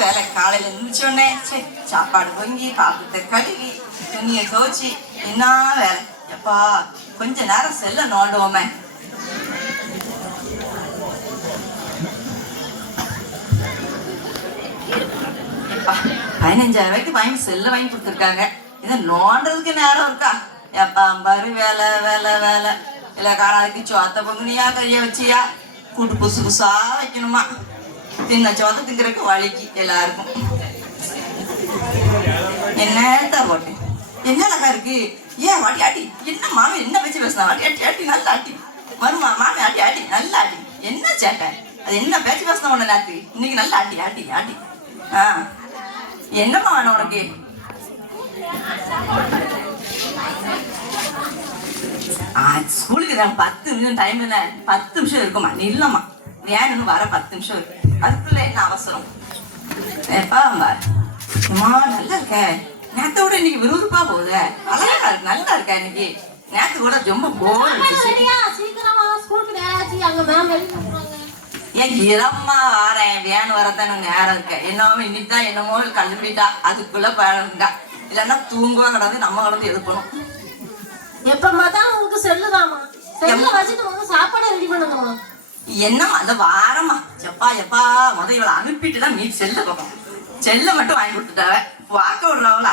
வேலை காலையில நிமிச்சோடனே சரி சாப்பாடு பொங்கி பாத்திரத்தை கழுவி துணியை துவச்சி என்ன வேலை எப்பா கொஞ்ச நேரம் செல்ல நோண்டுவோமே பதினஞ்சாயிரம் ரூபாய்க்கு வாங்கி செல்ல வாங்கி கொடுத்துருக்காங்க இதை நோண்டுறதுக்கு நேரம் இருக்கா எப்பா பாரு வேலை வேலை வேலை இல்லை காலாளுக்கு சோத்த பொங்குனியா கைய வச்சியா கூட்டு புதுசு புதுசா வைக்கணுமா தின்ன சோத்த திங்கிறக்கு வலிக்கு எல்லாருக்கும். என்னத்தான் போட்டேன் என்ன அழகா இருக்கு? ஏன் வாட்டி ஆட்டி? என்ன மாமி என்ன வச்சு பேசுனா? வாட்டி ஆட்டி ஆட்டி நல்லா ஆட்டி. வருமா? மாமி ஆட்டி ஆட்டி நல்லா ஆட்டி. என்ன சேட்டை? அது என்ன பேச்சு பேசினா உன்ன நேத்து? இன்னைக்கு நல்லா ஆட்டி ஆட்டி ஆட்டி. ஆ. என்னம்மா வேணும் உனக்கு? ஆ ஸ்கூலுக்கு தான் பத்து நிமிஷம் டைம் என்ன பத்து நிமிஷம் இருக்குமா நீ இல்லம்மா வேணும்னு இன்னும் வர பத்து நிமிஷம் இருக்கு. அதுக்குள்ள என்ன அவசரம்? அம்மா நல்லா இருக்க. நேத்தை விட இன்னைக்கு விறுவிறுப்பா போகுது? அழகா இருக்கு நல்லா இருக்கா இன்னைக்கு. நேத்து கூட ரொம்ப போர் ஏன் இரம்மா வாரேன் வேன் வரத்தானே நேரம் இருக்க? என்னவோ இன்னைக்கு தான் என்னமோ கண்டுபிடிட்டா அதுக்குள்ள பழங்கா இல்லைன்னா தூங்குவா கிடந்து நம்ம கிடந்து எழுப்பணும். எப்ப பார்த்தா உங்களுக்கு செல்லுதாமா செல்ல வச்சுட்டு சாப்பாடு ரெடி பண்ணுங்கம்மா என்னம்மா அந்த வாரம்மா எப்பா எப்பா முத இவளை அனுப்பிட்டு தான் மீ செல்ல பார்ப்போம் செல்ல மட்டும் வாங்கி கொடுத்துட்டாவ. வாக்க விடுறாவளா?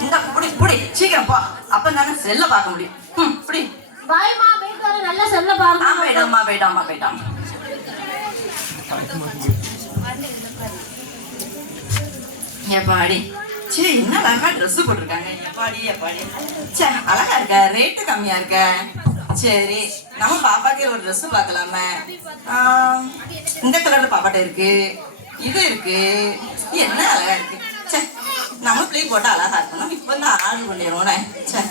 இந்த புடி புடி சீக்கிரம் போ. அப்ப தானே செல்ல பார்க்க முடியும். ம் புடி. பாய்மா போயிட்டு வர நல்லா செல்ல ஆ பாருங்க போயிட்டாமா போயிட்டாமா போயிட்டாமா எப்பாடி சே என்ன அழகா ட்ரெஸ் போட்டிருக்காங்க. எப்பாடி எப்பாடி. சே அழகா இருக்க ரேட்டு கம்மியா இருக்க. சரி நம்ம பாப்பாக்கே ஒரு ட்ரெஸ் பார்க்கலாமே. இந்த கலர்ல பாப்பாட்ட இருக்கு இது இருக்கு. என்ன அழகா இருக்கு. சே நம்ம பிள்ளை போட்டா அழகா இருக்கும். நம்ம இப்போ தான் ஆர்டர் பண்ணிடுவோம் சே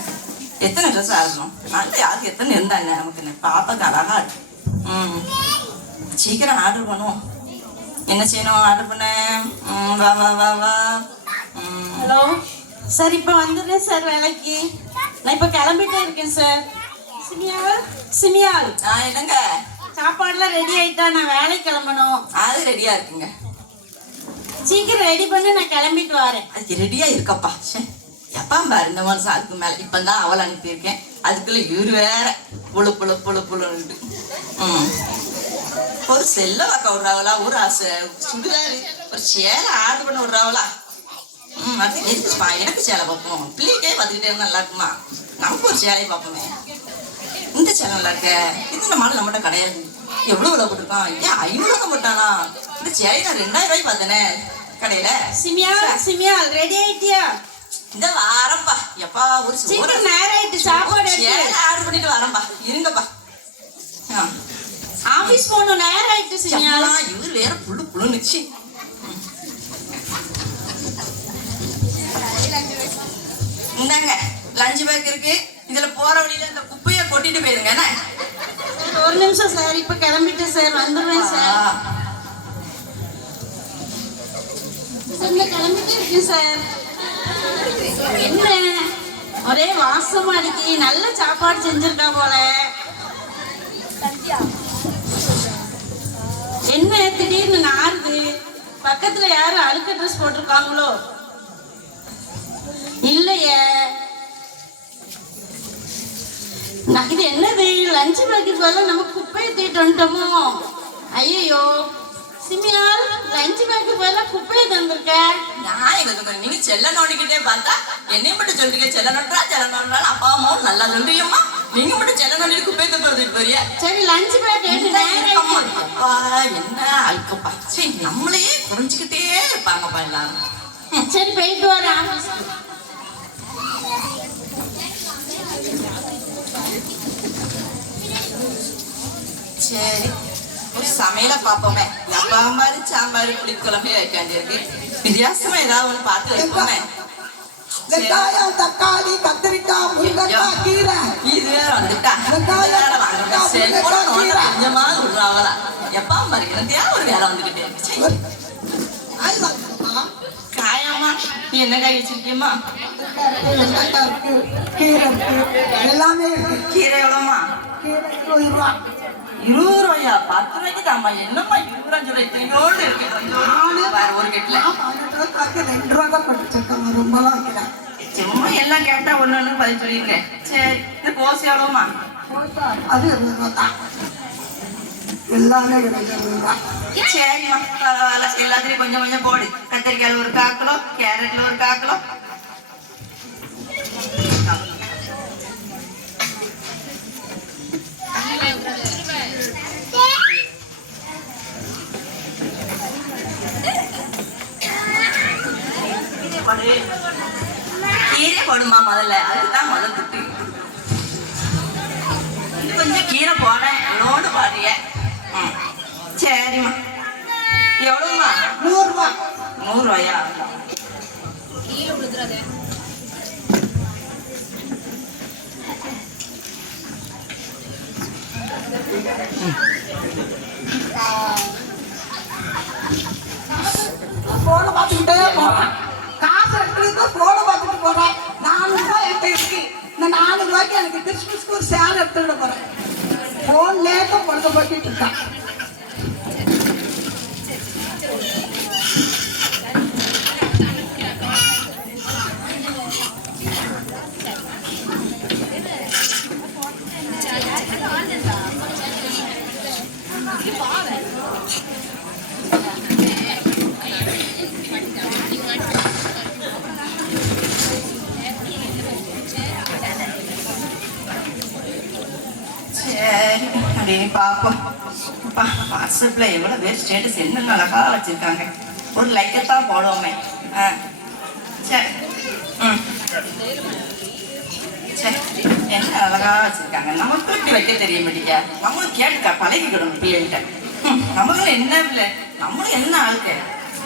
எத்தனை ட்ரெஸ் ஆகணும்? நல்ல யாருக்கு எத்தனை இருந்தாங்க? நமக்கு என்ன பாப்பாக்கு அழகா இருக்கு. ம் சீக்கிரம் ஆர்டர் பண்ணுவோம். என்ன செய்யணும்? ஆர்டர் பண்ண. வா வா வா வா. ஹலோ சார் இப்போ வந்துடுறேன் சார் வேலைக்கு. நான் இப்போ கிளம்பிட்டே இருக்கேன் சார். சிமியால் சிமியால் ஆ என்னங்க? சாப்பாடுலாம் ரெடி ஆயிட்டா நான் வேலைக்கு கிளம்பணும். அது ரெடியா இருக்குங்க. சீக்கிரம் ரெடி பண்ணி நான் கிளம்பிட்டு வரேன். அது ரெடியா இருக்கப்பா. எப்பா பாரு இந்த மனுஷன் அதுக்கு மேல. இப்பதான் அவள் அனுப்பியிருக்கேன். அதுக்குள்ள இவரு வேற. புழு புழு புழு புழுன்ட்டு ம். ஒரு செல்ல வாக்க விடுறாவளா ஒரு ஆசை. சுடிதாரு ஒரு சேலை ஆர்டர் பண்ண விடுறாவளா. ம் அது எனக்கு சேலை பார்ப்போம் பிள்ளைக்கே பார்த்துக்கிட்டே நல்லா இருக்குமா நமக்கு ஒரு சேலையை பார்ப்போமே இந்த சேலை நல்லா இருக்க இந்த மாடல் நம்மகிட்ட கிடையாது எவ்வளவு விலை போட்டிருக்கான் ஏன் ஐநூறு தான் போட்டானா இந்த சேலை நான் ரெண்டாயிரம் ரூபாய் பார்த்தேனே கடையில சிமியால் சிமியால் ரெடி ஆயிட்டியா இந்த வாரம்பா எப்பா ஒரு சீக்கிரம் நேரம் ஆயிட்டு சாப்பாடு ஆர்டர் பண்ணிட்டு வரேன்பா இருங்கப்பா ஆ. ஆபீஸ் போகணும் நேரம் ஆயிட்டு எம்மா, இவரு வேற புழு புழுன்னுச்சு இந்தாங்க லஞ்ச் பேக் இருக்கு. இதுல போற வழியில இந்த குப்பையை கொட்டிட்டு போயிருங்க என்ன? ஒரு நிமிஷம் சார் இப்போ கிளம்பிட்டேன் சார் வந்துடுவேன் சார். கிளம்பிட்டே இருக்கேன் சார். என்ன? ஒரே வாசமா அடிக்கி நல்ல சாப்பாடு செஞ்சிருக்கா போல. என்ன திடீர்னு நாறுது? பக்கத்துல யாரும் அழுக்க ட்ரெஸ் போட்டிருக்காங்களோ? இல்லையே. நான் இது என்னது? லஞ்ச் பேக்கெட் வேலை நம்ம குப்பையை தூக்கிட்டு வந்துட்டோமோ? ஐயோ சிமியால் லஞ்ச் பேக்கெட் வேலை குப்பையை தந்திருக்க நான் எங்க நீங்க செல்ல நோண்டிக்கிட்டே பார்த்தா என்னைய மட்டும் சொல்றீங்க. செல்ல நோண்டா செல்ல நோண்டா அப்பா அம்மாவும் நல்லா சொல்றீங்கம்மா நீங்க மட்டும் செல்ல நோண்டி குப்பையை வந்துட்டு போறியா சரி லஞ்ச் என்ன இருக்கம்மா? அப்பா, என்ன அழுக்கப்பா சரி நம்மளே குறைஞ்சுக்கிட்டே இருப்பாங்கப்பா எல்லாரும். சரி போயிட்டு வரேன் ஆஃபீஸ் சரி ஒரு சமையல பார்ப்போமே சாம்பார் சாம்பார் புளிக்குழம்பு வைக்க வேண்டியிருக்கு வித்தியாசமா ஏதாவது ஒண்ணு பார்த்து வைப்போமே வெங்காயம் தக்காளி கத்திரிக்காய் முருங்கைக்காய் கீரை இது வேற வந்துட்டா வெங்காயம், நோண்ட. கொஞ்சமா விடுறாவளா எப்பா பாருங்க எனக்கு ஒரு வேலை வந்துகிட்டே இருக்கு சீ. காய் வாங்கணுமா? காயாமா நீ என்ன காய் வச்சிருக்கியம்மா? எல்லாமே கீரை எவ்வளோமா இருபது ரூபா. இருபது ரூபாயா? பத்து ரூபாய்க்கு தாம்மா என்னம்மா இருபது ரூபாய் இத்தனையோடு இருக்கு. ஒரு கெட்டில். ரெண்டு ரூபா தான் ரொம்பலாம் வைக்கிறேன் சும்மா எல்லாம் கேட்டா ஒண்ணு ஒண்ணு பதில் சொல்லியிருக்கேன். சரி இந்த கோஸ் அது இருபது ரூபா தான். எல்லாமே இருபது ரூபா சரிம்மா பரவாயில்ல எல்லாத்துலயும் கொஞ்சம் கொஞ்சம் போடு கத்திரிக்காய் ஒரு கால் கிலோ கேரட்ல ஒரு கால் கிலோ போடு. கீரை போடுமா முதல்ல அதுதான் சரிம்மா எவ்வளோம்மா நூறுரூவா நூறுரூவாயா போன பார்த்துக்கிட்டே போறேன் காசு எடுத்துட்டு போன பார்த்துட்டு போறேன் நாலு ரூபாய் என்கிட்ட இருக்கு இந்த நானூறு ரூபாய்க்கு எனக்கு கிறிஸ்மஸ்க்கு ஒரு சேர் எடுத்துக்கிட்டு போறேன் போன்லேயே தான் பொழுது போட்டிட்டு இருக்கான் சரி அப்படி பார்ப்போம் வாட்ஸ்அப்பில் எவ்வளோ பேர் ஸ்டேட்டஸ் என்னென்ன அழகா வச்சுருக்காங்க. ஒரு லைக்கை தான் போடுவோமே. ஆ சரி. ம். சரி என்ன அழகா வச்சுருக்காங்க. நமக்கு இப்படி வைக்க தெரிய மாட்டேங்க நம்மளும் கேட்டுக்கா பழகிக்கணும் பிள்ளைகிட்ட ம், என்ன இல்லை நம்மளும் என்ன ஆளுக்க?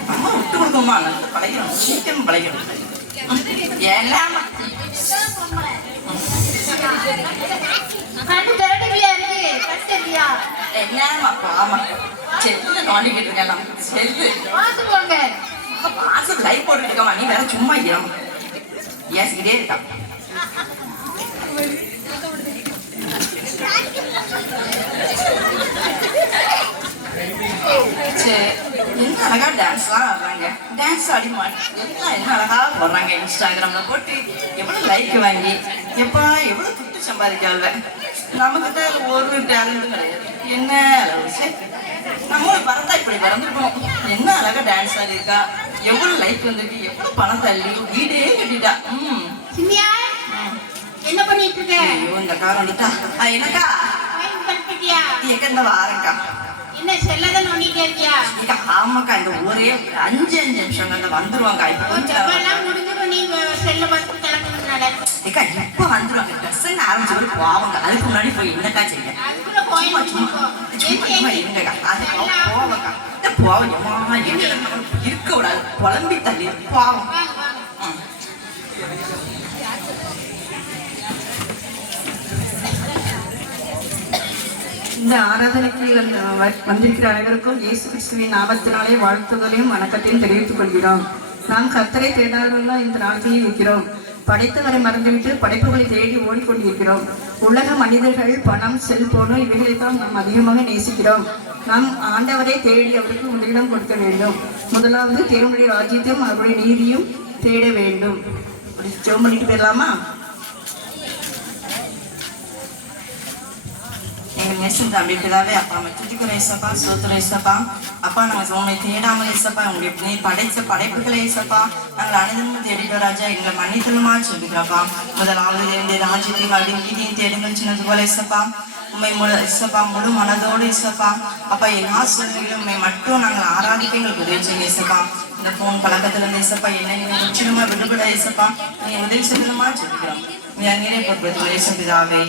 நம்ம விட்டு கொடுக்கணுமா? நல்லா பழகிடும் சீக்கிரம் பழகிடும் ஏன்னா கண்ணு திரட்டுலையா இருக்கு கஷ்டலையா என்னம்மா பாமா செல்ல நோண்டிக்கிட்டு இருக்கேன் நம்ம இருக்கமா நீ வேற சும்மா இரம் ஏசிக்கிட்டே இருக்கா சரி என்ன அழகா டான்ஸ்லாம் ஆடுறாங்க டான்ஸ் ஆடி எல்லாம் என்ன அழகா போடுறாங்க இன்ஸ்டாகிராம்ல போட்டு எவ்வளவு லைக் வாங்கி எப்பா எவ்வளவு துட்டு சம்பாதிக்காத நமக்கிட்ட ஒரு டேலண்ட்டும் கிடையாது. என்ன அளவு? நம்மளும் பறந்தா இப்படி பறந்துருக்கோம் என்ன அழகா டான்ஸ் ஆடி இருக்கா? எவ்வளவு லைக் வந்திருக்கு? எவ்வளவு பணம் தள்ளி வீடே கட்டிட்டா. ம். என்ன பண்ணிட்டு இருக்க? ஐயோ இந்த காரம் வந்துட்டா. என்னக்கா? எங்க இந்த வாரக்கா என்ன செல்லதான் நோண்டிட்டே இருக்கியா ஏக்கா, ஆமாக்கா இந்த ஒரே ஒரு அஞ்சு அஞ்சு நிமிஷங்கள்ல வந்துருவாங்க. இப்ப கொஞ்சம் ஜப்பெல்லாம் முடிஞ்சு நீ செல்ல பார்த்து கிளம்பணும் நட ஏக்கா இப்ப வந்துருவாங்க. ட்ரெஸ் ஆரம்பிச்சு போவாங்க. அதுக்கு முன்னாடி போய் என்னக்கா செய்ய? அதுக்குள்ள கோயில் சும்மா சும்மா சும்மா சும்மா இருங்கக்கா. அது போ- போவக்கா இந்த போவோம் எம்மா எங்க இருக்க கூடாது புலம்பி தள்ளி போவோம். இந்த ஆராதனைக்கு வந்த- வ- வந்திருக்கிற அனைவருக்கும் இயேசு கிறிஸ்துவின் நாமத்தினாலே வாழ்த்துகளையும் வணக்கத்தையும் தெரிவித்துக் கொள்கிறோம். நாம் கத்தரை தேடாதவர்களாக இந்த நாட்களில் இருக்கிறோம். படைத்தவரை மறந்துவிட்டு படைப்புகளை தேடி ஓடிக்கொண்டிருக்கிறோம். உலக மனிதர்கள் பணம் செல்போனு இவைகளைத்தான் நாம் அதிகமாக நேசிக்கிறோம். நாம் ஆண்டவரை தேடி அவருக்கு முதலிடம் கொடுக்க வேண்டும். முதலாவது தேவனுடைய ராஜ்யத்தையும் அவருடைய நீதியும் தேட வேண்டும். அப்படி ஜெபம் பண்ணிட்டு போயிடலாமா? எங்கள் நேசம் தம்பி பிதாவே அப்பா நம்ம துதிக்கிற ஏசப்பா சோத்துற ஏசப்பா அப்பா நாங்கள் உங்களை தேடாமல் ஏசப்பா உங்களை நீ படைத்த படைப்புகளை ஏசப்பா நாங்கள் அனைத்தும் தேடிட்டோம் ராஜா எங்களை மன்னித்தலுமா சொல்லுகிறப்பா முதலாவது இந்த ராஜ்யத்தையும் அப்படி நீதியும் தேடுங்கள் சொன்னது போல ஏசப்பா உண்மை முழு இசப்பா முழு மனதோடு இசப்பா அப்பா எல்லா சூழ்நிலையிலும் உண்மை மட்டும் நாங்கள் ஆராதிக்க எங்களுக்கு உதவி செய்ய இசப்பா இந்த ஃபோன் பழக்கத்துல இருந்து இசப்பா என்ன நீங்க முற்றிலுமா விடுபட இசப்பா நீங்க உதவி செய்யணுமா சொல்லிக்கிறோம் நீ அங்கே பொறுப்படுத்துகிற இசப்பிதாவே